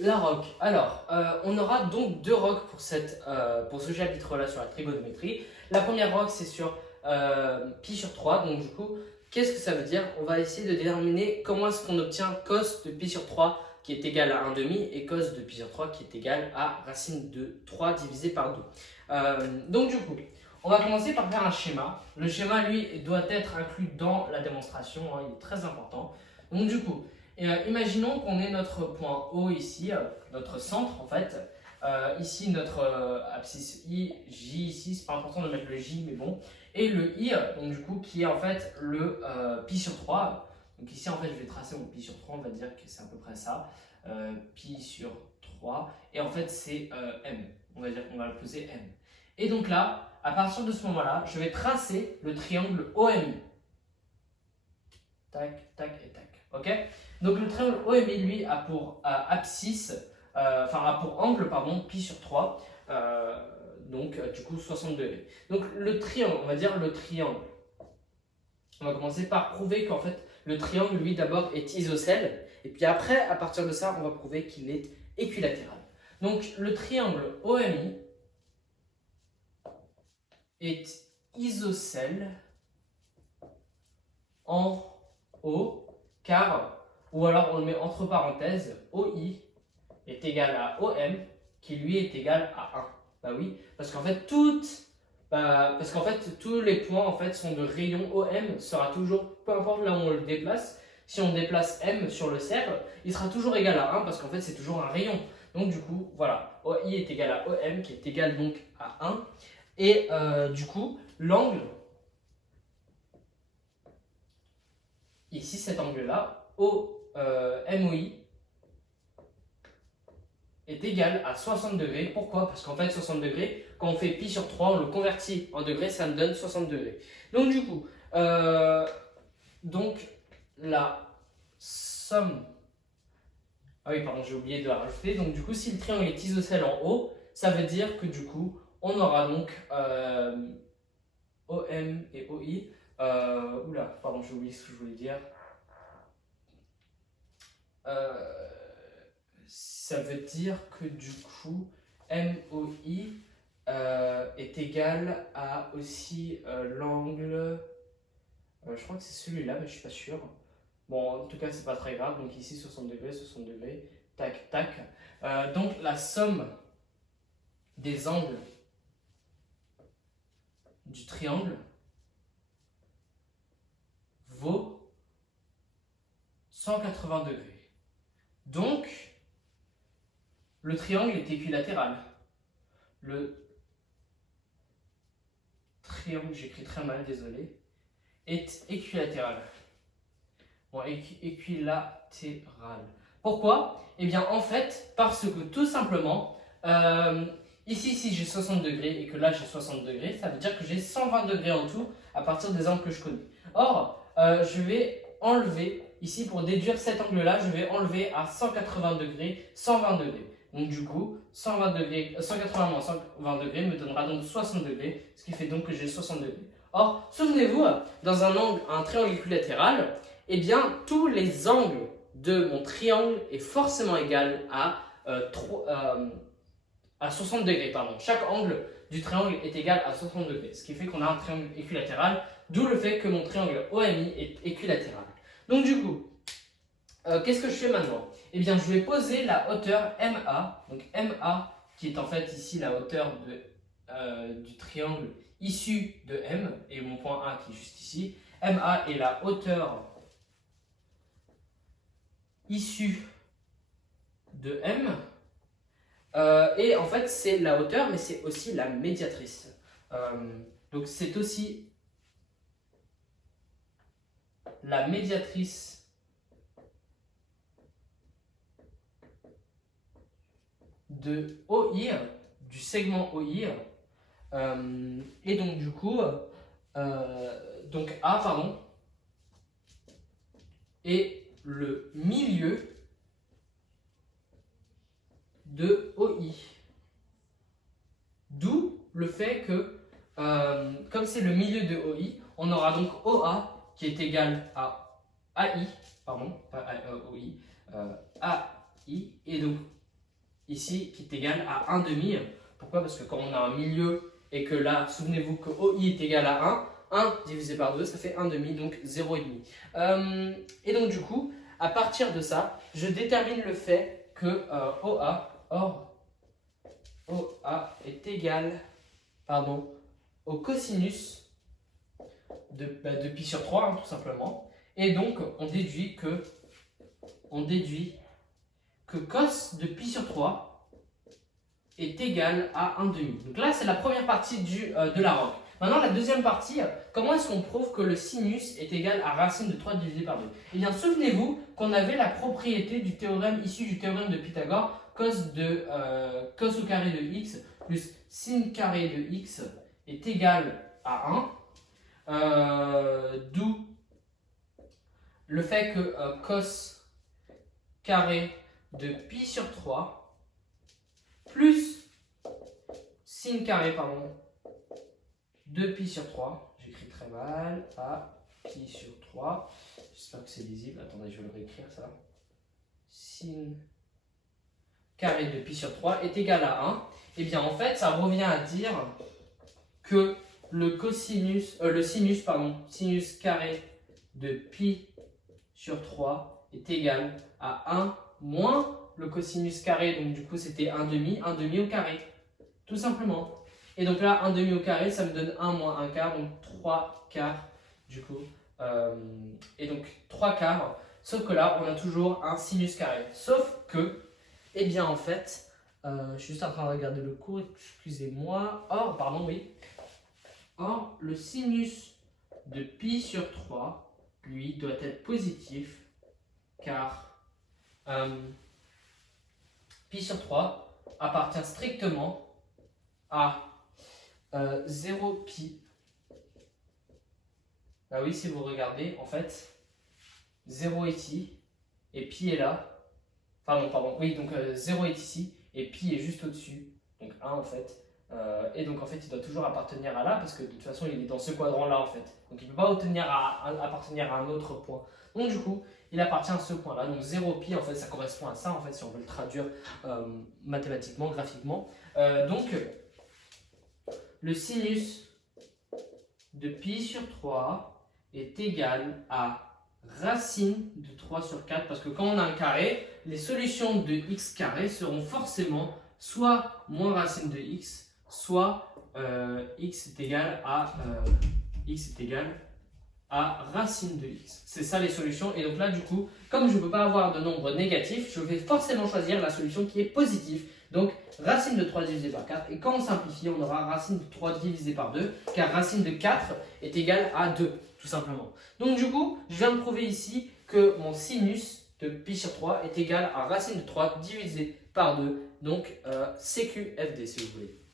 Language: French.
la ROC. Alors, on aura donc deux ROC pour ce chapitre-là sur la trigonométrie. La première ROC, c'est sur pi sur 3. Donc, du coup, qu'est-ce que ça veut dire? On va essayer de déterminer comment est-ce qu'on obtient cos de pi sur 3 qui est égal à 1,5 et cos de pi sur 3 qui est égal à racine de 3 divisé par 2. Donc, du coup, on va commencer par faire un schéma. Le schéma, lui, doit être inclus dans la démonstration. Hein, il est très important. Donc, du coup, imaginons qu'on ait notre point O ici, notre centre en fait. Ici, notre abscisse I, J ici, c'est pas important de mettre le J, mais bon. Et le I, donc du coup, qui est en fait le pi sur 3. Donc ici, en fait, je vais tracer mon pi sur 3, on va dire que c'est à peu près ça. Pi sur 3. Et en fait, c'est M. On va dire qu'on va le poser M. Et donc là, à partir de ce moment-là, je vais tracer le triangle OMI. Tac, tac et tac. Ok? Donc le triangle OMI, lui, a pour abscisse, a pour angle, pardon, pi sur 3. Donc, du coup, 60 degrés. Donc, le triangle, on va dire le triangle. On va commencer par prouver qu'en fait, le triangle, lui, d'abord, est isocèle. Et puis après, à partir de ça, on va prouver qu'il est équilatéral. Donc, le triangle OMI est isocèle en O, car, ou alors on le met entre parenthèses, OI est égal à OM, qui lui est égal à 1. Bah oui, parce qu'en fait, tous les points en fait, sont de rayon OM, sera toujours, peu importe là où on le déplace, si on déplace M sur le cercle, il sera toujours égal à 1, parce qu'en fait, c'est toujours un rayon. Donc du coup, voilà, OI est égal à OM, qui est égal donc à 1. Et du coup, l'angle, ici cet angle-là, MOI, est égal à 60 degrés. Pourquoi? Parce qu'en fait, 60 degrés, quand on fait pi sur 3, on le convertit en degrés, ça me donne 60 degrés. Donc du coup, la somme... Ah oui, pardon, j'ai oublié de la rajouter. Donc du coup, si le triangle est isocèle en haut, ça veut dire que du coup, on aura donc OM et OI. Oula, pardon, j'ai oublié ce que je voulais dire. Ça veut dire que du coup, MOI est égal à aussi l'angle. Je crois que c'est celui-là, mais je suis pas sûr. Bon, en tout cas, c'est pas très grave. Donc ici, 60 degrés, 60 degrés, tac, tac. Donc la somme des angles du triangle vaut 180 degrés. Donc, le triangle est équilatéral. Le triangle, j'écris très mal, désolé, est équilatéral. Bon, équilatéral. Pourquoi? Eh bien, en fait, parce que tout simplement, ici, si j'ai 60 degrés et que là j'ai 60 degrés, ça veut dire que j'ai 120 degrés en tout à partir des angles que je connais. Or, je vais enlever, ici pour déduire cet angle-là, je vais enlever à 180 degrés, 120 degrés. Donc du coup, 120 degrés, 180 moins 120 degrés me donnera donc 60 degrés, ce qui fait donc que j'ai 60 degrés. Or, souvenez-vous, dans un triangle équilatéral, eh bien, tous les angles de mon triangle est forcément égal à 60 degrés. Pardon. Chaque angle du triangle est égal à 60 degrés, ce qui fait qu'on a un triangle équilatéral, d'où le fait que mon triangle OMI est équilatéral. Donc du coup, qu'est-ce que je fais maintenant? Eh bien, je vais poser la hauteur MA, donc MA qui est en fait ici la hauteur du triangle issu de M, et mon point A qui est juste ici. MA est la hauteur issue de M. Et en fait, c'est la hauteur, mais c'est aussi la médiatrice. Donc, c'est aussi la médiatrice de OI, du segment OI. Et donc, du coup, donc A, pardon, est le milieu de OI. D'où le fait que, comme c'est le milieu de OI, on aura donc OA qui est égal à AI, pardon, pas OI, AI, et donc ici qui est égal à 1 demi. Pourquoi? Parce que quand on a un milieu et que là, souvenez-vous que OI est égal à 1 divisé par 2, ça fait 1 demi, donc 0,5. Et donc du coup, à partir de ça, je détermine le fait que OA est égal au cosinus de pi sur 3, tout simplement. Et donc, on déduit que cos de pi sur 3 est égal à 1 demi. Donc là, c'est la première partie de la roque. Maintenant, la deuxième partie, comment est-ce qu'on prouve que le sinus est égal à racine de 3 divisé par 2? Eh bien, souvenez-vous qu'on avait la propriété du théorème issu du théorème de Pythagore, cos au carré de x plus sin carré de x est égal à 1, d'où le fait que cos carré de pi sur 3 plus sin carré, de pi sur 3, j'écris très mal, à pi sur 3, j'espère que c'est lisible, attendez, je vais le réécrire ça, sin carré de pi sur 3 est égal à 1, et bien en fait ça revient à dire que le sinus carré de pi sur 3 est égal à 1 moins le cosinus carré, donc du coup c'était 1 demi au carré, tout simplement. Et donc là, 1 demi au carré, ça me donne 1 moins 1 quart, donc 3 quarts du coup. Et donc 3 quarts, sauf que là, on a toujours un sinus carré. Sauf que, eh bien en fait, je suis juste en train de regarder le cours, excusez-moi. Or, le sinus de pi sur 3, lui, doit être positif, car pi sur 3 appartient strictement à 0 pi. Bah oui, si vous regardez, en fait, 0 est ici, et pi est là. Oui, donc 0 est ici, et pi est juste au-dessus, donc 1 en fait. Et donc en fait, il doit toujours appartenir à là, parce que de toute façon, il est dans ce quadrant-là en fait. Donc il ne peut pas appartenir à un autre point. Donc du coup, il appartient à ce point-là. Donc 0 pi, en fait, ça correspond à ça, en fait, si on veut le traduire mathématiquement, graphiquement. Donc, le sinus de pi sur 3 est égal à racine de 3 sur 4, parce que quand on a un carré, les solutions de x carré seront forcément soit moins racine de x, soit x est égal à racine de x. C'est ça les solutions. Et donc là, du coup, comme je ne peux pas avoir de nombre négatif, je vais forcément choisir la solution qui est positive. Donc, racine de 3 divisé par 4. Et quand on simplifie, on aura racine de 3 divisé par 2, car racine de 4 est égale à 2, tout simplement. Donc, du coup, je viens de prouver ici que mon sinus de pi sur 3 est égal à racine de 3 divisé par 2. Donc, CQFD, si vous voulez.